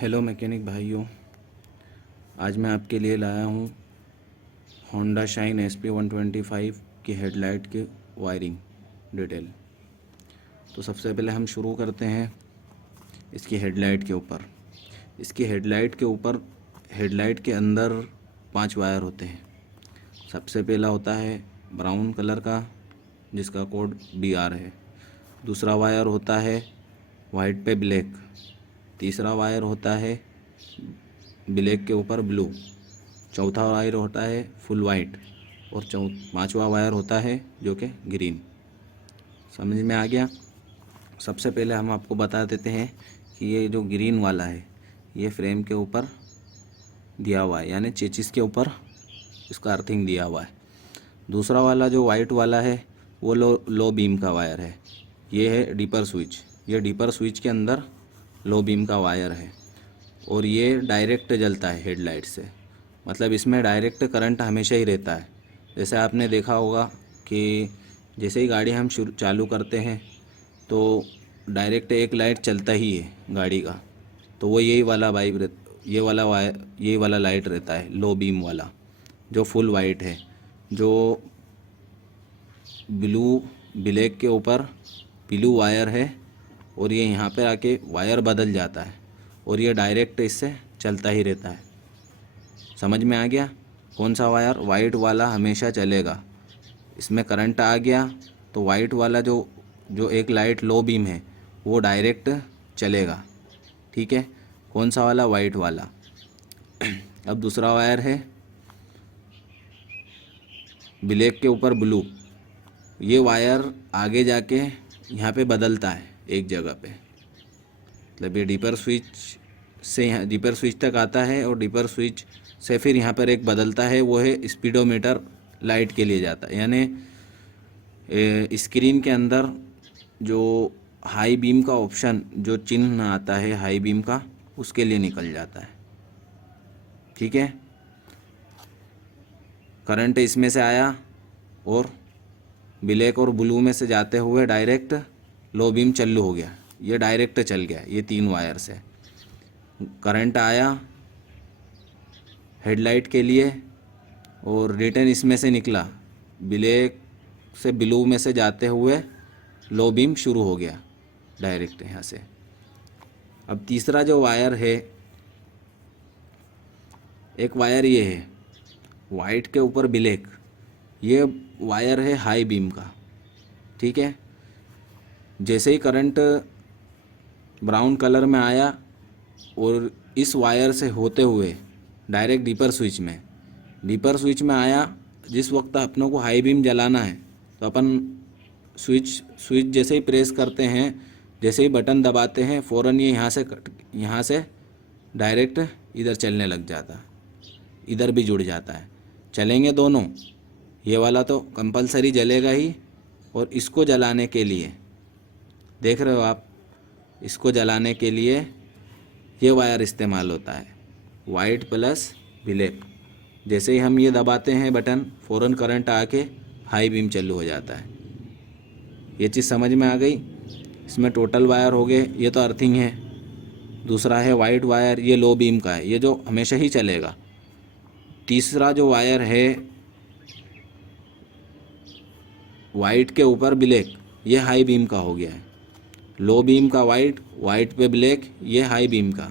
Hello mechanic भाइयों, आज मैं आपके लिए लाया हूँ होंडा शाइन SP125 की हेडलाइट के वायरिंग डिटेल। तो सबसे पहले हम शुरू करते हैं इसकी हेडलाइट के ऊपर। इसकी हेडलाइट के अंदर 5 वायर होते हैं। सबसे पहला होता है ब्राउन कलर का, जिसका कोड BR है। दूसरा वायर होता है वाइट पे ब्लैक। तीसरा वायर होता है ब्लैक के ऊपर ब्लू। चौथा वायर होता है फुल वाइट। और पांचवा वायर होता है जो कि ग्रीन। समझ में आ गया? सबसे पहले हम आपको बता देते हैं कि ये जो ग्रीन वाला है ये फ्रेम के ऊपर दिया हुआ है, यानी चेचिस के ऊपर इसका अर्थिंग दिया हुआ है। दूसरा वाला जो वाइट वाला है वो लो बीम का वायर है। ये है डीपर स्विच। ये डीपर स्विच के अंदर लो बीम का वायर है और ये डायरेक्ट जलता है हेडलाइट से। मतलब इसमें डायरेक्ट करंट हमेशा ही रहता है। जैसे आपने देखा होगा कि जैसे ही गाड़ी हम चालू करते हैं तो डायरेक्ट एक लाइट चलता ही है गाड़ी का, तो वो यही वाला यही वाला लाइट रहता है, लो बीम वाला, जो फुल वाइट है, जो ब्लैक के ऊपर ब्लू वायर है। और ये यहाँ पे आके वायर बदल जाता है और ये डायरेक्ट इससे चलता ही रहता है। समझ में आ गया? कौन सा वायर? वाइट वाला हमेशा चलेगा। इसमें करंट आ गया तो वाइट वाला जो एक लाइट लो बीम है वो डायरेक्ट चलेगा। ठीक है? कौन सा वाला? वाइट वाला। अब दूसरा वायर है ब्लैक के ऊपर ब्लू। ये वायर आगे जाके यहाँ पे बदलता है एक जगह पे। मतलब ये डीपर स्विच तक आता है और डीपर स्विच से फिर यहाँ पर एक बदलता है, वो है स्पीडोमीटर लाइट के लिए जाता है। यानी स्क्रीन के अंदर जो हाई बीम का ऑप्शन, जो चिन्ह आता है हाई बीम का, उसके लिए निकल जाता है। ठीक है? करंट इसमें से आया और ब्लैक और ब्लू में से जाते हुए डायरेक्ट लो बीम चालू हो गया। ये डायरेक्ट चल गया। ये 3 वायर से करंट आया हेडलाइट के लिए और रिटर्न इसमें से निकला, ब्लैक से ब्लू में से जाते हुए लो बीम शुरू हो गया डायरेक्ट यहाँ से। अब तीसरा जो वायर है, एक वायर ये है वाइट के ऊपर ब्लैक, ये वायर है हाई बीम का। ठीक है? जैसे ही करंट ब्राउन कलर में आया और इस वायर से होते हुए डायरेक्ट डीपर स्विच में आया, जिस वक्त अपनों को हाई बीम जलाना है तो अपन स्विच जैसे ही प्रेस करते हैं, जैसे ही बटन दबाते हैं, फ़ौरन ये यहाँ से डायरेक्ट इधर चलने लग जाता है, इधर भी जुड़ जाता है। चलेंगे दोनों। ये वाला तो कंपलसरी जलेगा ही। और इसको जलाने के लिए देख रहे हो आप, इसको जलाने के लिए ये वायर इस्तेमाल होता है, वाइट प्लस ब्लैक। जैसे ही हम ये दबाते हैं बटन, फ़ौरन करंट आके हाई बीम चालू हो जाता है। ये चीज़ समझ में आ गई? इसमें टोटल वायर हो गए। ये तो अर्थिंग है। दूसरा है वाइट वायर, ये लो बीम का है, ये जो हमेशा ही चलेगा। तीसरा जो वायर है वाइट के ऊपर ब्लैक, ये हाई बीम का हो गया है। लो बीम का वाइट, वाइट पे ब्लैक, ये हाई बीम का।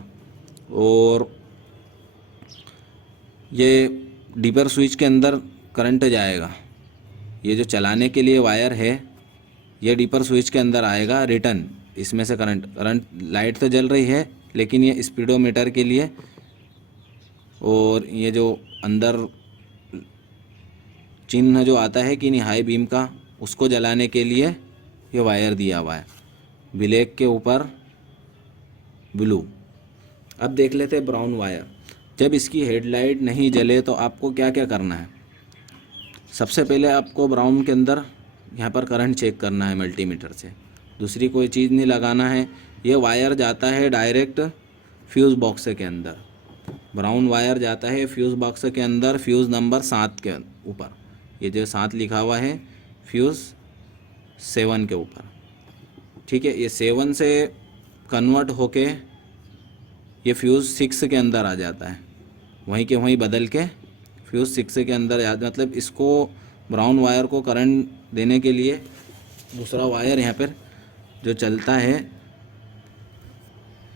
और ये डीपर स्विच के अंदर करंट जाएगा। ये जो चलाने के लिए वायर है ये डीपर स्विच के अंदर आएगा, रिटर्न इसमें से करंट लाइट तो जल रही है लेकिन ये स्पीडोमीटर के लिए। और ये जो अंदर चिन्ह जो आता है कि नहीं हाई बीम का, उसको जलाने के लिए ये वायर दिया हुआ है, ब्लैक के ऊपर ब्लू। अब देख लेते हैं ब्राउन वायर। जब इसकी हेडलाइट नहीं जले तो आपको क्या क्या करना है? सबसे पहले आपको ब्राउन के अंदर यहाँ पर करंट चेक करना है मल्टीमीटर से। दूसरी कोई चीज़ नहीं लगाना है। ये वायर जाता है डायरेक्ट फ्यूज़ बॉक्स के अंदर। ब्राउन वायर जाता है फ्यूज़ बॉक्स के अंदर, फ्यूज़ नंबर 7 के ऊपर। ये जो 7 लिखा हुआ है फ्यूज़ 7 के ऊपर। ठीक है? ये 7 से कन्वर्ट होके ये फ्यूज़ 6 के अंदर आ जाता है, वहीं के वहीं बदल के फ्यूज़ 6 के अंदर आ, मतलब इसको ब्राउन वायर को करंट देने के लिए दूसरा वायर यहाँ पर जो चलता है,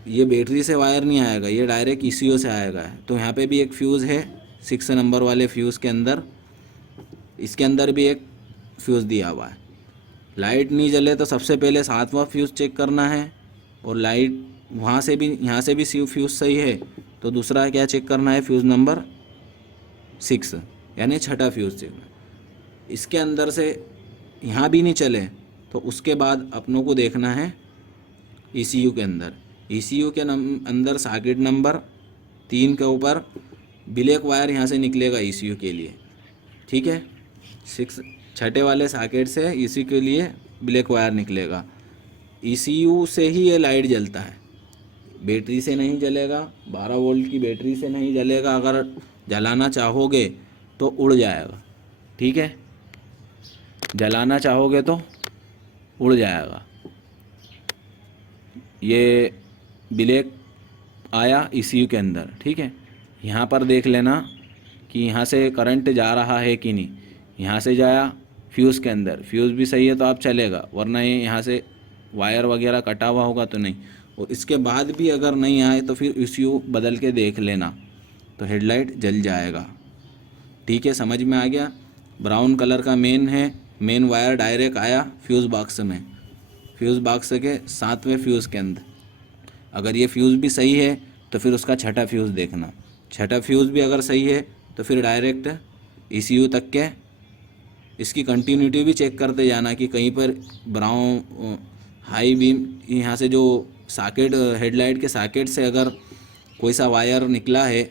ये बैटरी से वायर नहीं आएगा, ये डायरेक्ट ECU से आएगा। तो यहाँ पे भी एक फ्यूज़ है 6 नंबर वाले फ्यूज़ के अंदर, इसके अंदर भी एक फ्यूज़ दिया हुआ है। लाइट नहीं जले तो सबसे पहले 7वां फ्यूज़ चेक करना है, और लाइट वहाँ से भी यहाँ से भी फ्यूज़ सही है तो दूसरा क्या चेक करना है, फ्यूज़ नंबर 6 यानी छठा फ्यूज़ चेक। इसके अंदर से यहाँ भी नहीं चले तो उसके बाद अपनों को देखना है ECU के अंदर। ECU के अंदर सॉकेट नंबर 3 के ऊपर ब्लैक वायर यहाँ से निकलेगा ECU के लिए, ठीक है। 6 छठे वाले सॉकेट से ECU के लिए ब्लैक वायर निकलेगा। ECU से ही ये लाइट जलता है, बैटरी से नहीं जलेगा, 12 वोल्ट की बैटरी से नहीं जलेगा। अगर जलाना चाहोगे तो उड़ जाएगा, ठीक है, जलाना चाहोगे तो उड़ जाएगा। ये ब्लैक आया ECU के अंदर, ठीक है। यहाँ पर देख लेना कि यहाँ से करंट जा रहा है कि नहीं। यहाँ से जाया फ्यूज़ के अंदर, फ्यूज़ भी सही है तो आप चलेगा, वरना ये यहाँ से वायर वगैरह कटा हुआ होगा तो नहीं। और इसके बाद भी अगर नहीं आए तो फिर ECU बदल के देख लेना, तो हेडलाइट जल जाएगा, ठीक है। समझ में आ गया। ब्राउन कलर का मेन है, मेन वायर डायरेक्ट आया फ्यूज़ बॉक्स में, फ्यूज़ बॉक्स के 7वें फ्यूज़ के अंदर। अगर ये फ्यूज़ भी सही है तो फिर उसका छठा फ्यूज़ देखना, छठा फ्यूज़ भी अगर सही है तो फिर डायरेक्ट ECU तक के इसकी कंटिन्यूटी भी चेक करते जाना कि कहीं पर ब्राउन हाई बीम यहाँ से जो सॉकेट हेडलाइट के सॉकेट से अगर कोई सा वायर निकला है,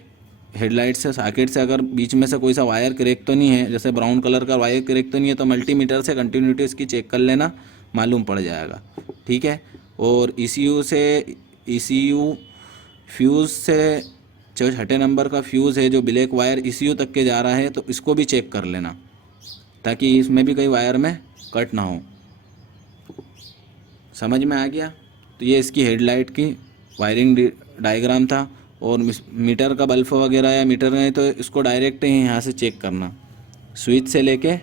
हेडलाइट से सॉकेट से अगर बीच में से कोई सा वायर क्रैक तो नहीं है, जैसे ब्राउन कलर का वायर क्रैक तो नहीं है, तो मल्टीमीटर से कंटिन्यूटी इसकी चेक कर लेना, मालूम पड़ जाएगा, ठीक है। और ECU फ्यूज़ से जो छठे नंबर का फ्यूज़ है, जो ब्लैक वायर ECU तक के जा रहा है, तो इसको भी चेक कर लेना ताकि इसमें भी कई वायर में कट ना हो। समझ में आ गया। तो ये इसकी हेडलाइट की वायरिंग डायग्राम था। और मीटर का बल्ब वगैरह या मीटर है तो इसको डायरेक्ट ही यहाँ से चेक करना, स्विच से लेके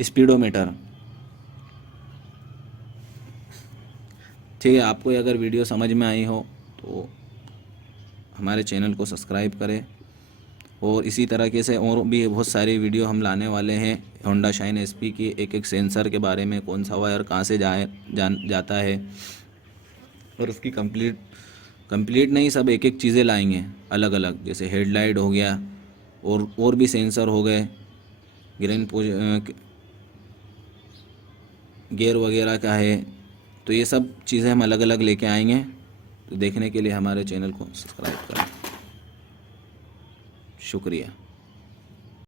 स्पीडोमीटर, ठीक है। आपको अगर वीडियो समझ में आई हो तो हमारे चैनल को सब्सक्राइब करें, और इसी तरीके से और भी बहुत सारी वीडियो हम लाने वाले हैं होंडा शाइन SP की, एक एक सेंसर के बारे में, कौन सा वायर कहाँ से जाता है, और उसकी कंप्लीट नहीं, सब एक एक चीज़ें लाएंगे अलग अलग, जैसे हेडलाइट हो गया और भी सेंसर हो गए, गियर वगैरह का है, तो ये सब चीज़ें हम अलग अलग लेके आएंगे। तो देखने के लिए हमारे चैनल को सब्सक्राइब करें। शुक्रिया।